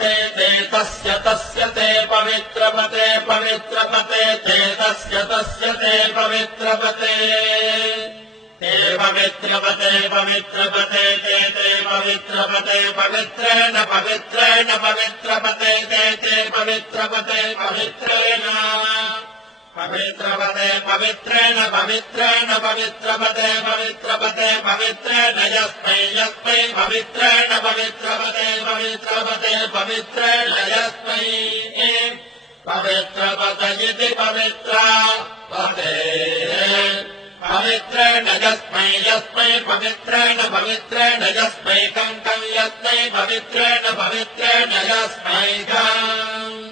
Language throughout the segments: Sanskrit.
ते तस्य ते पवित्रपते पवित्रपते ते तस्य ते पवित्रपते ते पवित्रपते पवित्रपते ते पवित्रपते पवित्रेण पवित्रेण पवित्रपते ते पवित्रपते पवित्रेण पवित्रपते पवित्रेण पवित्रेण पवित्रपते पवित्रपते पवित्रेण यस्मै यस्मै पवित्रेण पवित्रपते पवित्रपते पवित्रेण यस्मै पवित्रपते इति पवित्रपते पवित्रेण यस्मै यस्मै पवित्रेण पवित्रेण यस्मै कं यस्मै पवित्रेण पवित्रेण यस्मैकं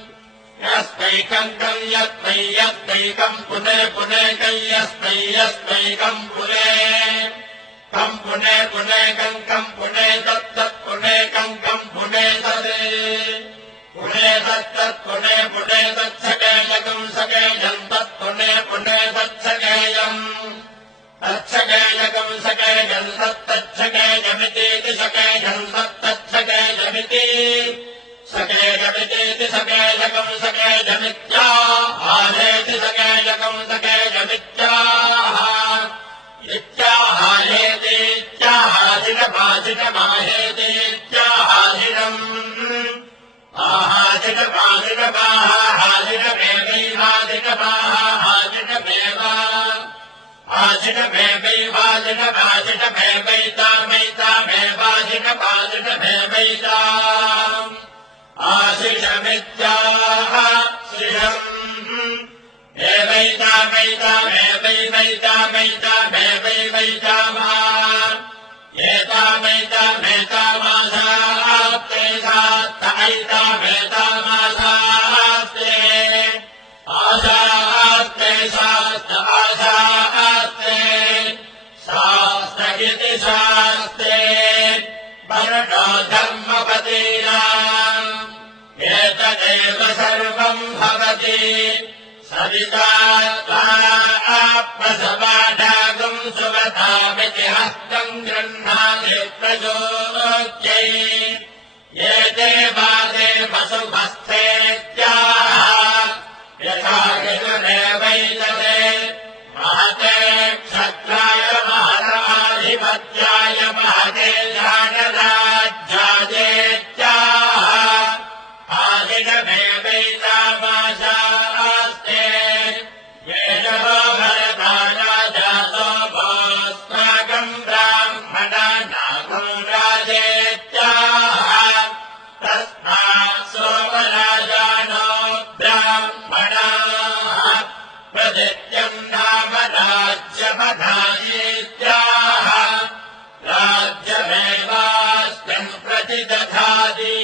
यस्मैकं पुने पुने यस्मै यस्मैकं पुने कं पुने तत्तत् पुने कं पुने तदे पुने तत्तत् पुने पुने तत्सकेयकं सकेयं तत्पुने पुने तत्सकेयम् तत्सकेयकं सकेयं तत्तच्छकेयमिति सकेयं तत्तच्छकेयमिति सकेयमिति सकेयकं सकेयमित्याहारेति सकेयकं सकेयमित्याह इत्याहारिणमाजिनमाहेतीत्याहारिणम् आहाजिनमाजिनमाहाजिनमेवैवाजिनमाहाजिनमेव आजिनमेवैवाजिनमाजिनमेवैतामेतामेवाजिनमाजिनमेवैता आशिषमित्याह श्रियम् एवैतामैतामेवैवैतामैतामेवैवैतामा एतामैतामेतामासाप्ते सात्तैतामेतामासाप्ते आसाप्ते शास्त आसाप्ते शास्त इति शास्ते वर्णो धर्मपतीनाम् एतदेव सर्वम् भवति सविता आत्मसमाढागम् सुवतामिति हस्तम् गृह्णाति प्रचोद्यै एते वादे वसुभस्थेत्याह यथा हितुरेवैतते महते क्षत्राय महताधिपत्याय महते ज्ञानराज्यायेत्याह आदिनमेवैतामाशास्ते येन भरता राजातो भोस्माकम् ब्राह्मणानागो राजेत्याह तस्मात् सोमराजानो ब्राह्मणाः प्रदित्यम् नाम राज्यमधायेत्याह राज्यमेवास्मिन् प्रतिदधाति